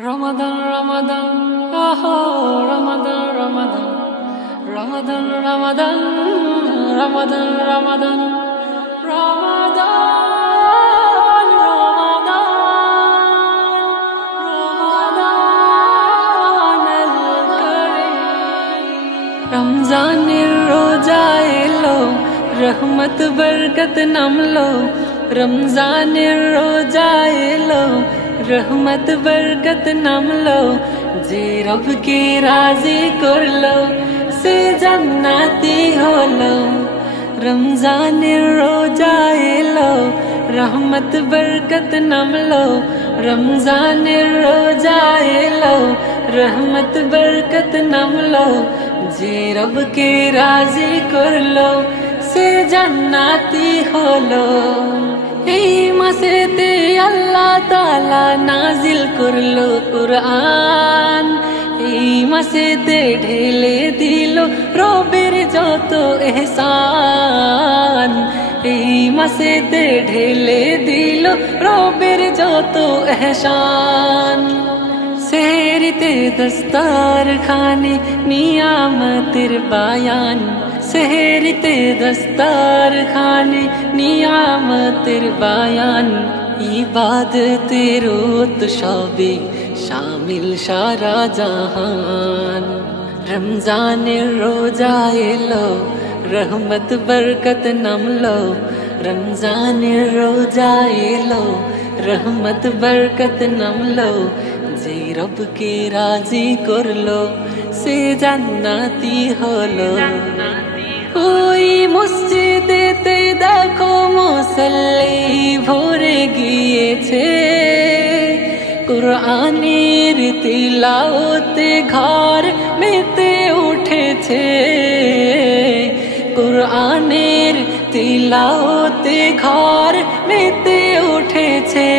Ramadan, Ramadan, oh Ramadan, Ramadan, Ramadan, Ramadan, Ramadan, Ramadan, Ramadan, रमजानेर रोजा yellow रहमत बरकत नामलो रमजानेर रोजा एलो रहमत बरकत नामलो जे रब के राजी करलो से जन्नती होलो रमजानेर रोजा एलो रहमत बरकत नामलो रमजानेर रोजा एलो रहमत बरकत नामलो जे रब के राजी करलो से जन्नती होलो এই মাসেতে আল্লাহ তাআলা নাজিল করলো কুরআন এই মাসেতে ঢেলে দিল রবের যত ইহসান এই মাসেতে ঢেলে দিল রবের যত ইহসান সেহরিতে দস্তার খানে নিয়ামতের বায়ান সেহরিতে দস্তার খানে নিয়ামতের বায়ান ইবাদতের উৎসবে শামিল সারা জাহান রমজানের রোজা এলো রহমত বরকত নামলো রমজানের রোজা এলো রহমত বরকত নামলো যে রবকে রাজি করলো সে জান্নাতি হলো ওই মসজিদেতে দেখো মুসল্লি ভরে গিয়েছে কুরআনের তিলাওতে ঘর মেতে উঠেছে কুরআনের তিলাওতে ঘর মেতে উঠেছে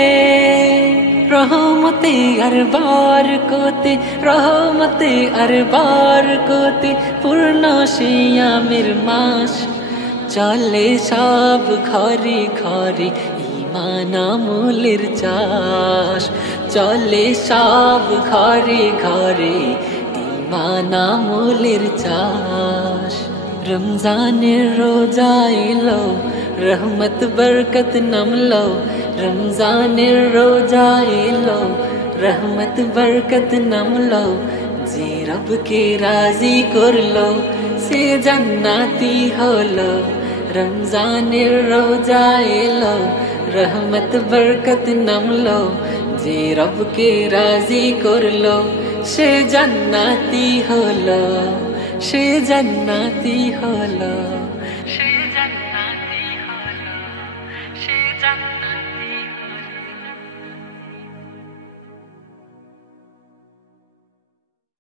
রহমতে আরবার কোতে রহমতে আরবার কোতে পূর্ণ সিয়ামের মাস চলে সব ঘরে ঘরে ঈমান আমলের চাষ চলে সব ঘরে ঘরে ঈমান আমলের চাষ রমজানের রোজা এলো রহমত বরকত নামলো রমজানের রোজা এলো রহমত বরকত নামলো যে রবকে রাজি করলো সে জান্নাতি হলো রমজানের রোজা এলো রহমত বরকত নামলো যে রবকে রাজি করলো সে জান্নাতি হলো সে জান্নাতি হলো।